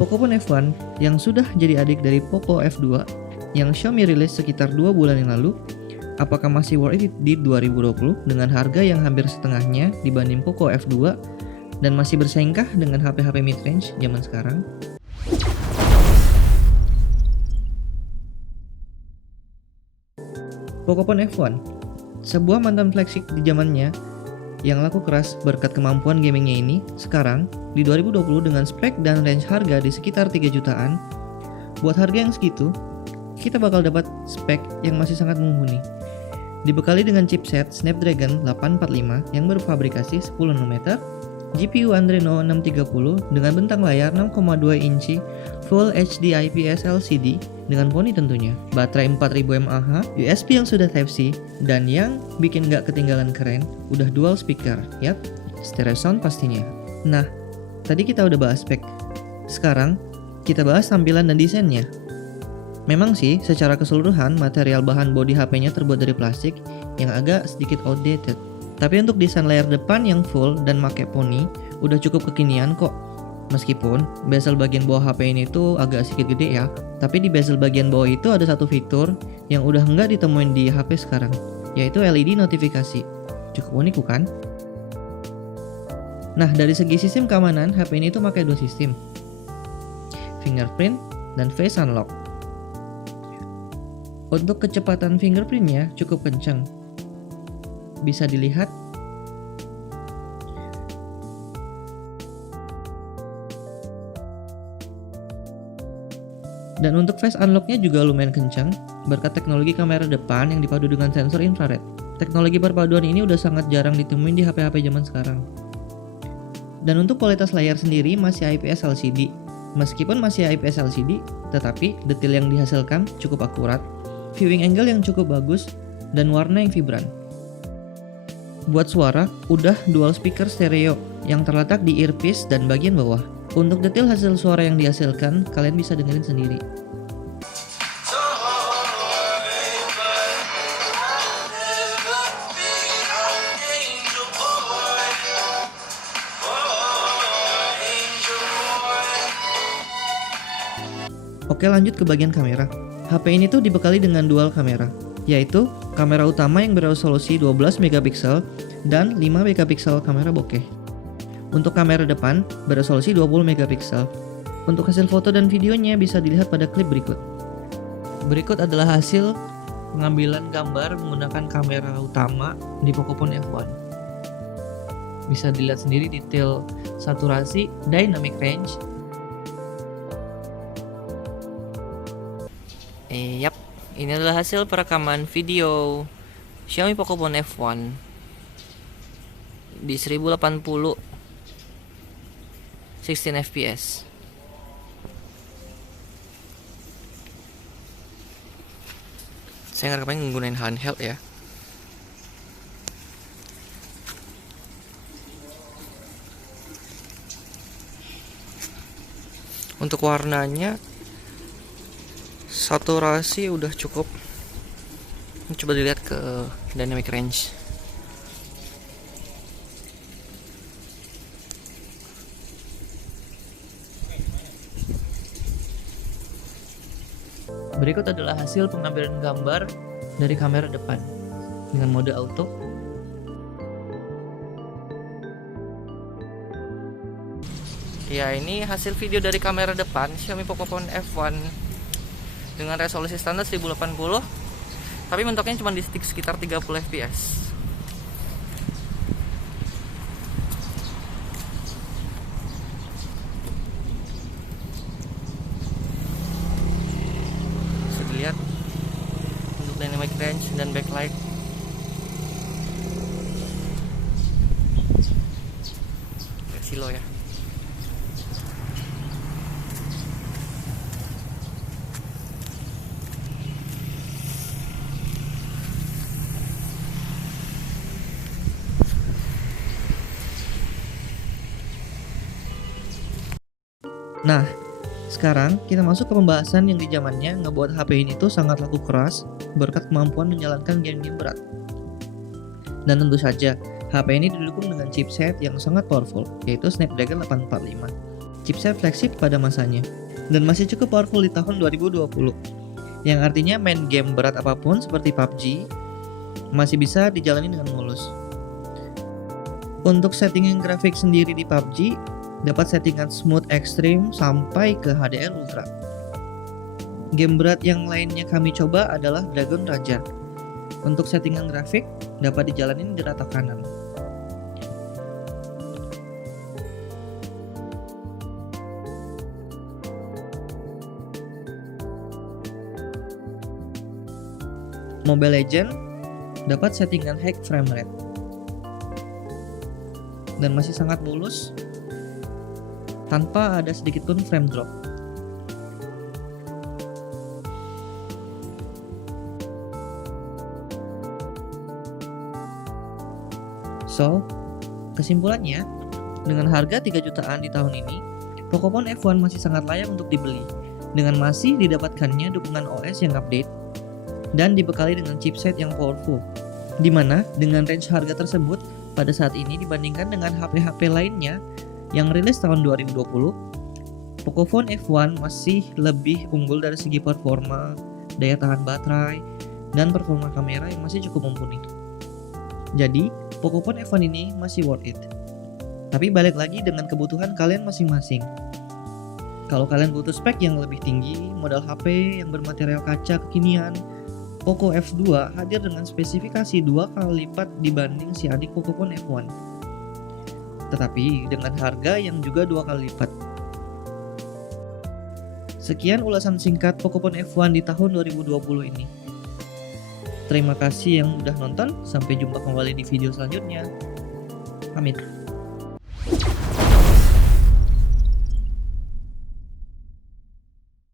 Pocophone F1 yang sudah jadi adik dari Poco F2 yang Xiaomi rilis sekitar 2 bulan yang lalu, apakah masih worth it di 2020 dengan harga yang hampir setengahnya dibanding Poco F2 dan masih bersaingkah dengan HP-HP mid-range zaman sekarang? Pocophone F1, sebuah mantan flagship di zamannya yang laku keras berkat kemampuan gamingnya ini, sekarang di 2020 dengan spek dan range harga di sekitar 3 jutaan. Buat harga yang segitu, kita bakal dapat spek yang masih sangat mumpuni. Dibekali dengan chipset Snapdragon 845 yang berfabrikasi 10 nanometer, GPU Adreno 630 dengan bentang layar 6,2 inci Full HD IPS LCD dengan poni tentunya, baterai 4000 mAh, USB yang sudah Type-C, dan yang bikin gak ketinggalan keren, udah dual speaker, yap, stereo sound pastinya. Nah, tadi kita udah bahas spek, sekarang kita bahas tampilan dan desainnya. Memang sih, secara keseluruhan material bahan bodi HP-nya terbuat dari plastik yang agak sedikit outdated. Tapi untuk desain layar depan yang full dan make poni, udah cukup kekinian kok. Meskipun bezel bagian bawah HP ini tuh agak sedikit gede ya, tapi di bezel bagian bawah itu ada satu fitur yang udah nggak ditemuin di HP sekarang, yaitu LED notifikasi. Cukup unik bukan? Nah, dari segi sistem keamanan, HP ini tuh pakai dua sistem, fingerprint dan face unlock. Untuk kecepatan fingerprintnya cukup kencang, bisa dilihat dan untuk face unlocknya juga lumayan kencang berkat teknologi kamera depan yang dipadu dengan sensor infrared. Teknologi perpaduan ini udah sangat jarang ditemuin di HP-HP zaman sekarang. Dan untuk kualitas layar sendiri masih IPS LCD. Meskipun masih IPS LCD, tetapi detail yang dihasilkan cukup akurat, viewing angle yang cukup bagus, dan warna yang vibran. Buat suara, udah dual speaker stereo yang terletak di earpiece dan bagian bawah. Untuk detail hasil suara yang dihasilkan, kalian bisa dengerin sendiri. Oke, lanjut ke bagian kamera. HP ini tuh dibekali dengan dual kamera, yaitu kamera utama yang beresolusi 12 megapiksel dan 5 megapiksel kamera bokeh. Untuk kamera depan beresolusi 20 megapiksel. Untuk hasil foto dan videonya bisa dilihat pada klip berikut. Berikut adalah hasil pengambilan gambar menggunakan kamera utama di Pocophone F1. Bisa dilihat sendiri detail saturasi, dynamic range. Yap, ini adalah hasil perekaman video Xiaomi Pocophone F1 di 1080 16 fps. Saya ngerekamnya menggunakan handheld ya. Untuk warnanya, saturasi udah cukup. Coba dilihat ke dynamic range. Berikut adalah hasil pengambilan gambar dari kamera depan dengan mode auto. Ya, ini hasil video dari kamera depan Xiaomi Pocophone F1 dengan resolusi standar 1080, tapi mentoknya cuma di sekitar 30 fps. Bisa dilihat untuk dynamic range dan backlight. Versi low ya. Nah, sekarang kita masuk ke pembahasan yang di zamannya ngebuat HP ini tuh sangat laku keras berkat kemampuan menjalankan game-game berat. Dan tentu saja, HP ini didukung dengan chipset yang sangat powerful, yaitu Snapdragon 845. chipset flagship pada masanya, dan masih cukup powerful di tahun 2020, yang artinya main game berat apapun seperti PUBG masih bisa dijalani dengan mulus. Untuk settingan grafik sendiri di PUBG, dapat settingan smooth ekstrim sampai ke HDR Ultra. Game berat yang lainnya kami coba adalah Dragon Raja. Untuk settingan grafik, dapat dijalanin di rata kanan. Mobile Legends dapat settingan high frame rate dan masih sangat mulus tanpa ada sedikit pun frame drop. So, kesimpulannya, dengan harga 3 jutaan di tahun ini, Pocophone F1 masih sangat layak untuk dibeli dengan masih didapatkannya dukungan OS yang update dan dibekali dengan chipset yang powerful, di mana dengan range harga tersebut pada saat ini dibandingkan dengan HP-HP lainnya yang rilis tahun 2020, Pocophone F1 masih lebih unggul dari segi performa, daya tahan baterai, dan performa kamera yang masih cukup mumpuni. Jadi, Pocophone F1 ini masih worth it. Tapi balik lagi dengan kebutuhan kalian masing-masing. Kalau kalian butuh spek yang lebih tinggi, model HP yang bermaterial kaca kekinian, Poco F2 hadir dengan spesifikasi 2 kali lipat dibanding si adik Pocophone F1. Tetapi dengan harga yang juga 2 kali lipat. Sekian ulasan singkat Pocophone F1 di tahun 2020 ini. Terima kasih yang udah nonton, sampai jumpa kembali di video selanjutnya. Pamit.